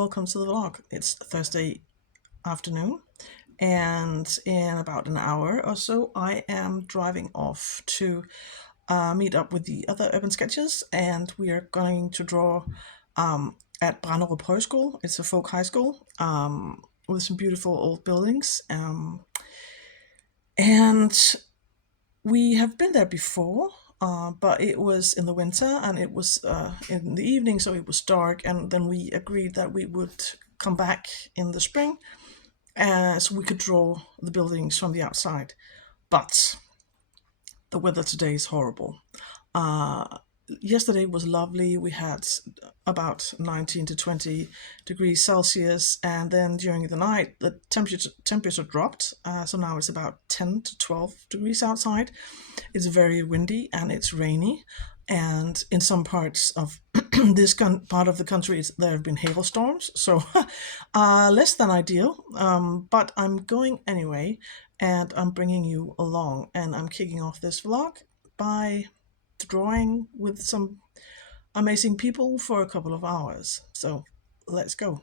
welcome to the vlog. It's Thursday afternoon, and in about an hour or so, I am driving off to meet up with the other urban sketchers, and we are going to draw at Brenderup Highschool. It's a folk high school with some beautiful old buildings, and we have been there before. But it was in the winter and it was in the evening, so it was dark. And then we agreed that we would come back in the spring so we could draw the buildings from the outside. But the weather today is horrible. Yesterday was lovely. We had about 19 to 20 degrees Celsius, and then during the night the temperature dropped. So now it's about 10 to 12 degrees outside. It's very windy and it's rainy, and in some parts of this part of the country there have been hailstorms, so less than ideal. But I'm going anyway, and I'm bringing you along, and I'm kicking off this vlog by drawing with some amazing people for a couple of hours. So let's go.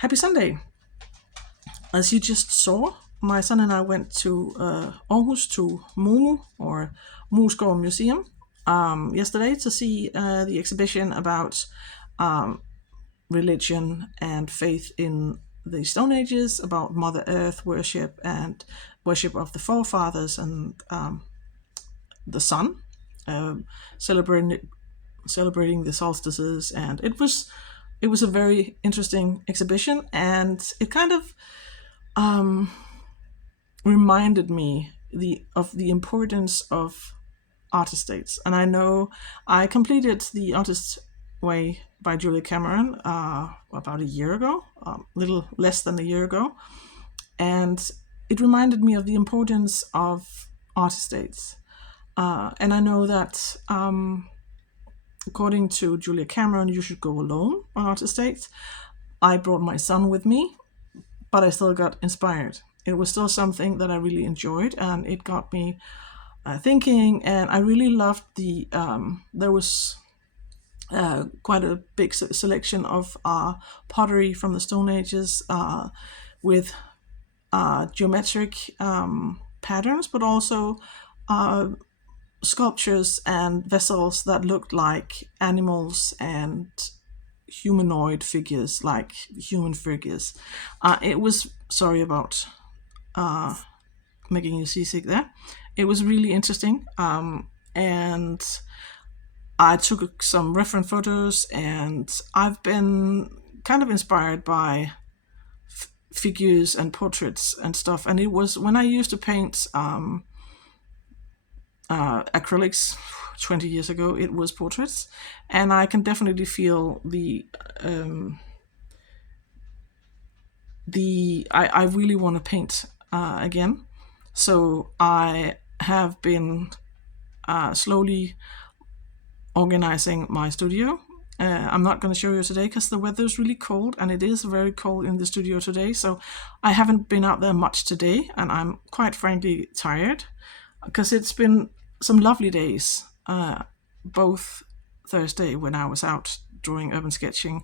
Happy Sunday. As you just saw, my son and I went to Aarhus to MOMU, or Moesgaard Museum, yesterday to see the exhibition about religion and faith in the Stone Ages, about Mother Earth worship and worship of the forefathers and the sun, celebrating celebrating the solstices, and it was a very interesting exhibition, and it kind of reminded me of the importance of artist dates. And I know I completed The Artist's Way by Julia Cameron about a year ago, a little less than a year ago, and it reminded me of the importance of artist dates. And I know that according to Julia Cameron, you should go alone on artist dates. I brought my son with me, but I still got inspired. It was still something that I really enjoyed, and it got me thinking. And I really loved there was quite a big selection of pottery from the Stone Ages with geometric patterns, but also sculptures and vessels that looked like animals and humanoid figures, like human figures. It was, sorry about making you seasick there. It was really interesting, and I took some reference photos, and I've been kind of inspired by figures and portraits and stuff. And it was when I used to paint acrylics 20 years ago, it was portraits, and I can definitely feel I really want to paint again. So I have been slowly organizing my studio. I'm not going to show you today because the weather is really cold, and it is very cold in the studio today. So I haven't been out there much today, and I'm quite frankly tired because it's been some lovely days, both Thursday when I was out drawing urban sketching,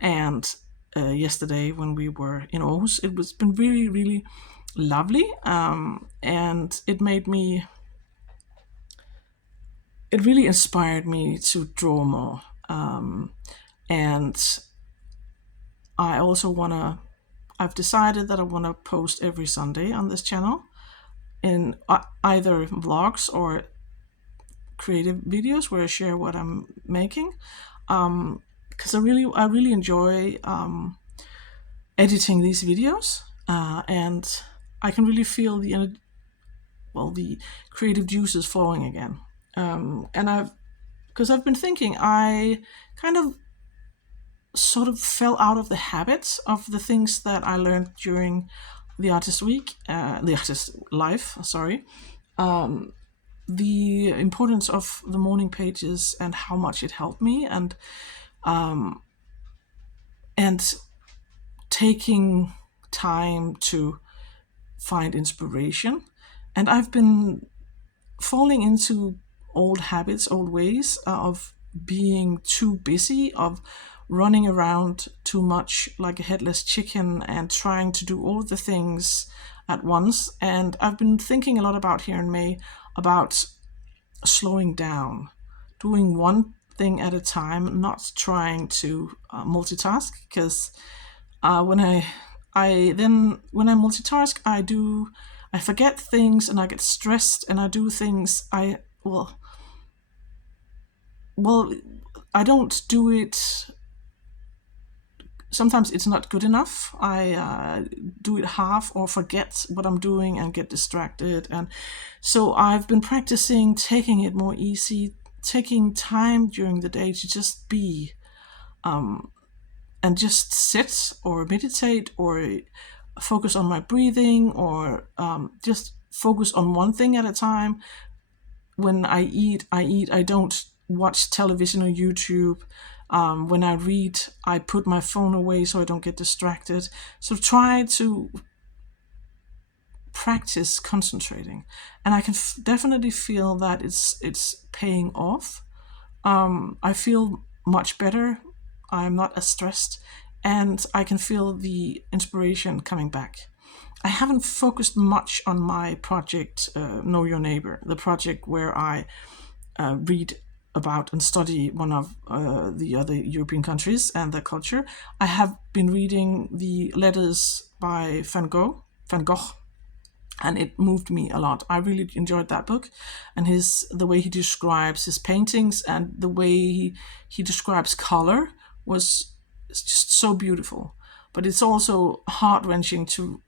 and yesterday when we were in Aarhus. It was been really, really lovely, and it really inspired me to draw more. And I also I've decided that I want to post every Sunday on this channel in either vlogs or creative videos where I share what I'm making. Because I really enjoy editing these videos, and I can really feel the creative juices flowing again. And because I've been thinking, I kind of sort of fell out of the habits of the things that I learned during the artist week, the artist life, sorry. The importance of the morning pages and how much it helped me, and taking time to find inspiration. And I've been falling into old habits, old ways of being too busy, of running around too much like a headless chicken and trying to do all the things at once. And I've been thinking a lot about here in May about slowing down, doing one thing at a time, not trying to multitask, because when I multitask, I forget things and I get stressed, and I do things I don't do it. Sometimes it's not good enough. I do it half or forget what I'm doing and get distracted. And so I've been practicing taking it more easy, taking time during the day to just be, and just sit or meditate or focus on my breathing, or just focus on one thing at a time. When I eat. I don't watch television or YouTube. When I read, I put my phone away so I don't get distracted. So try to practice concentrating, and I can definitely feel that it's paying off. I feel much better. I'm not as stressed, and I can feel the inspiration coming back. I haven't focused much on my project, Know Your Neighbor, the project where I read about and study one of the other European countries and their culture. I have been reading the letters by Van Gogh, and it moved me a lot. I really enjoyed that book, and the way he describes his paintings and the way he describes color was just so beautiful. But it's also heart-wrenching to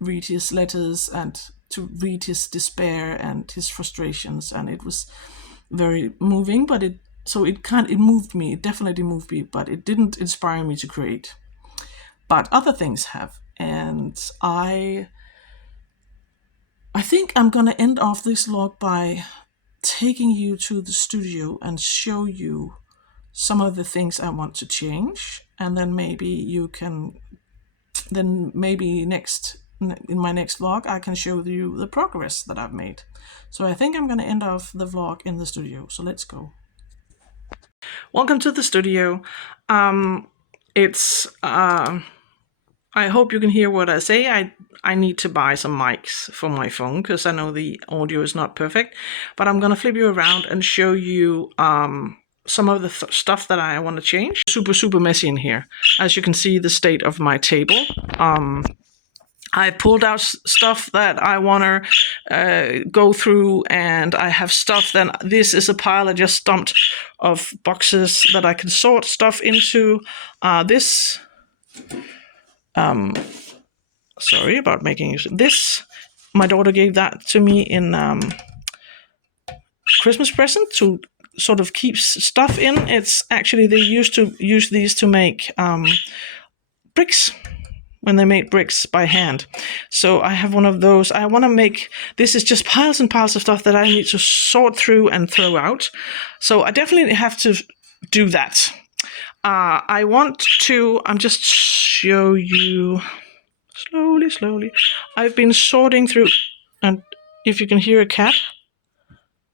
read his letters and to read his despair and his frustrations, and it was very moving. But it moved me. It definitely moved me, but it didn't inspire me to create. But other things have, and I think I'm gonna end off this log by taking you to the studio and show you some of the things I want to change, and then maybe in my next vlog I can show you the progress that I've made. So I think I'm gonna end off the vlog in the studio. So let's go. Welcome to the studio. It's I hope you can hear what I say. I need to buy some mics for my phone because I know the audio is not perfect. But I'm going to flip you around and show you some of the stuff that I want to change. Super messy in here. As you can see, the state of my table. I pulled out stuff that I want to go through, and I have stuff. Then this is a pile I just dumped of boxes that I can sort stuff into. Sorry about making use of this. My daughter gave that to me in Christmas present to sort of keep stuff in. It's actually, they used to use these to make bricks when they made bricks by hand. So I have one of those. I want to make, this is just piles and piles of stuff that I need to sort through and throw out. So I definitely have to do that. I'm just show you slowly. I've been sorting through, and if you can hear a cat,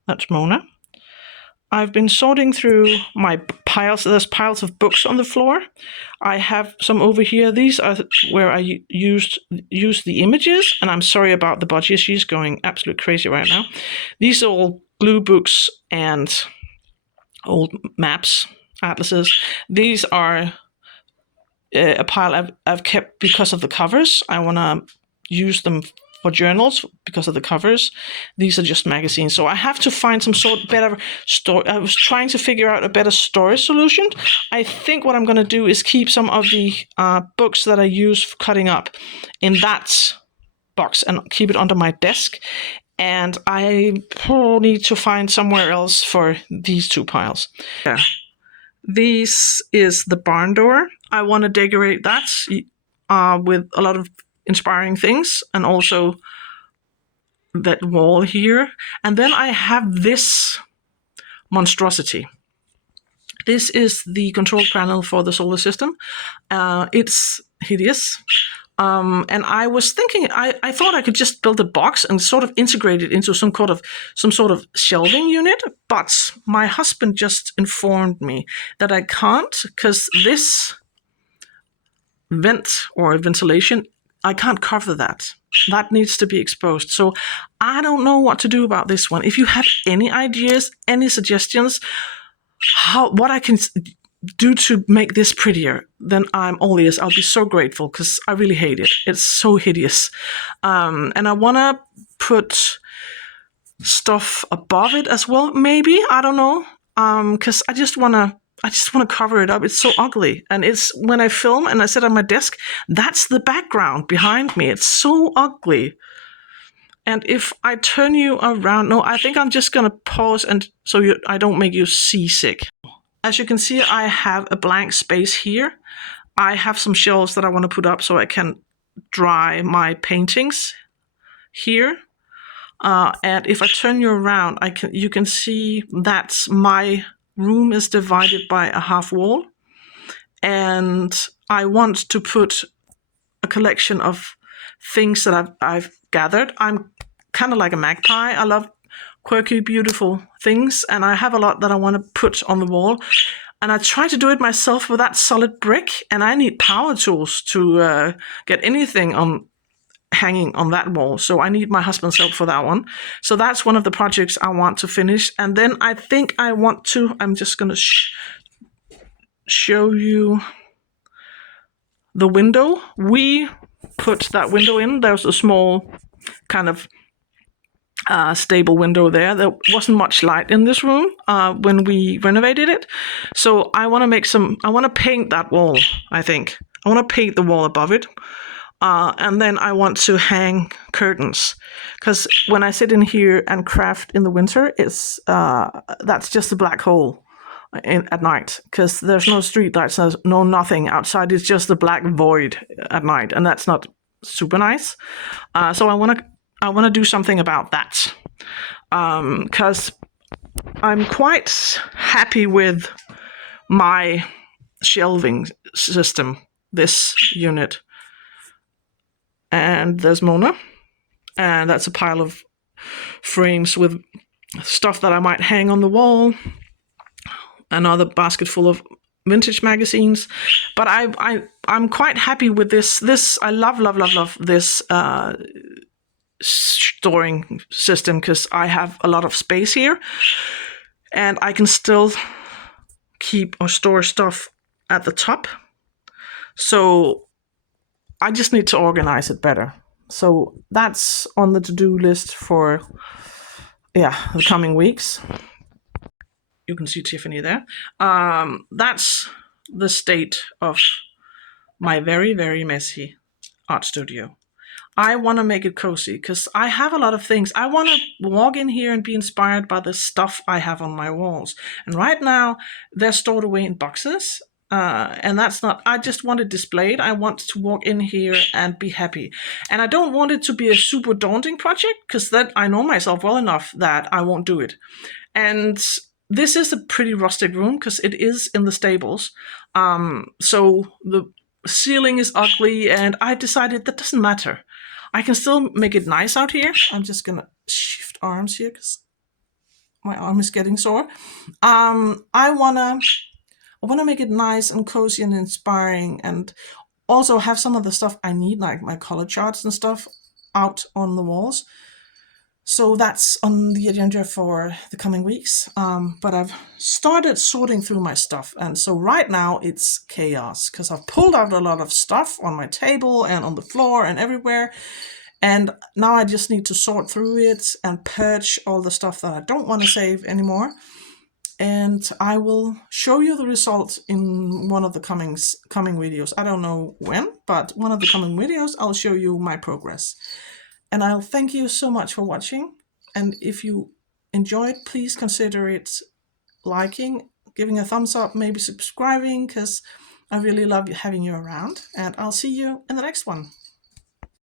that's Mona. I've been sorting through my piles. There's piles of books on the floor. I have some over here. These are where I used the images, and I'm sorry about the budgie. She's going absolute crazy right now. These are all glue books and old maps, atlases. These are a pile I've kept because of the covers. I want to use them for journals because of the covers. These are just magazines. So I have to find some sort of better story. I was trying to figure out a better storage solution. I think what I'm going to do is keep some of the books that I use for cutting up in that box and keep it under my desk. And I probably need to find somewhere else for these two piles. Yeah. This is the barn door. I want to decorate that with a lot of inspiring things, and also that wall here. And then I have this monstrosity. This is the control panel for the solar system. It's hideous. And I was thinking, I thought I could just build a box and sort of integrate it into some sort of shelving unit. But my husband just informed me that I can't, because this vent or ventilation, I can't cover that. That needs to be exposed. So I don't know what to do about this one. If you have any ideas, any suggestions, what I can do to make this prettier, then I'm all ears. I'll be so grateful, because I really hate it. It's so hideous. And I want to put stuff above it as well, maybe. I don't know. Because I just want to cover it up. It's so ugly. And it's, when I film and I sit on my desk, that's the background behind me. It's so ugly. And if I turn you around, no, I think I'm just going to pause and so I don't make you seasick. As you can see, I have a blank space here. I have some shelves that I want to put up so I can dry my paintings here. And if I turn you around, you can see that my room is divided by a half wall. And I want to put a collection of things that I've gathered. I'm kind of like a magpie. I love quirky, beautiful things, and I have a lot that I want to put on the wall. And I try to do it myself with that solid brick, and I need power tools to get anything hanging on that wall. So I need my husband's help for that one. So that's one of the projects I want to finish. And then I think I'm just going to show you the window. We put that window in. There's a small kind of stable window there. There wasn't much light in this room when we renovated it. So I want to paint that wall, I think. I want to paint the wall above it. And then I want to hang curtains, because when I sit in here and craft in the winter, that's just a black hole at night, because there's no street lights, there's no nothing outside. It's just a black void at night, and that's not super nice. So I want to do something about that, because I'm quite happy with my shelving system, this unit. And there's Mona, and that's a pile of frames with stuff that I might hang on the wall. Another basket full of vintage magazines. But I'm quite happy with this. I love this storing system, because I have a lot of space here, and I can still keep or store stuff at the top. So I just need to organize it better. So that's on the to-do list for the coming weeks. You can see Tiffany there. That's the state of my very, very messy art studio. I want to make it cozy, because I have a lot of things. I want to walk in here and be inspired by the stuff I have on my walls. And right now, they're stored away in boxes. And that's not, I just want it displayed. I want to walk in here and be happy. And I don't want it to be a super daunting project, because that I know myself well enough that I won't do it. And this is a pretty rustic room, because it is in the stables. So the ceiling is ugly, and I decided that doesn't matter. I can still make it nice out here. I'm just gonna shift arms here, because my arm is getting sore. I want to make it nice and cozy and inspiring, and also have some of the stuff I need, like my color charts and stuff, out on the walls. So that's on the agenda for the coming weeks. But I've started sorting through my stuff, and so right now it's chaos, because I've pulled out a lot of stuff on my table and on the floor and everywhere. And now I just need to sort through it and purge all the stuff that I don't want to save anymore. And I will show you the result in one of the coming videos. I don't know when, but one of the coming videos I'll show you my progress. And I'll thank you so much for watching. And if you enjoyed, please consider it liking, giving a thumbs up, maybe subscribing, because I really love having you around. And I'll see you in the next one.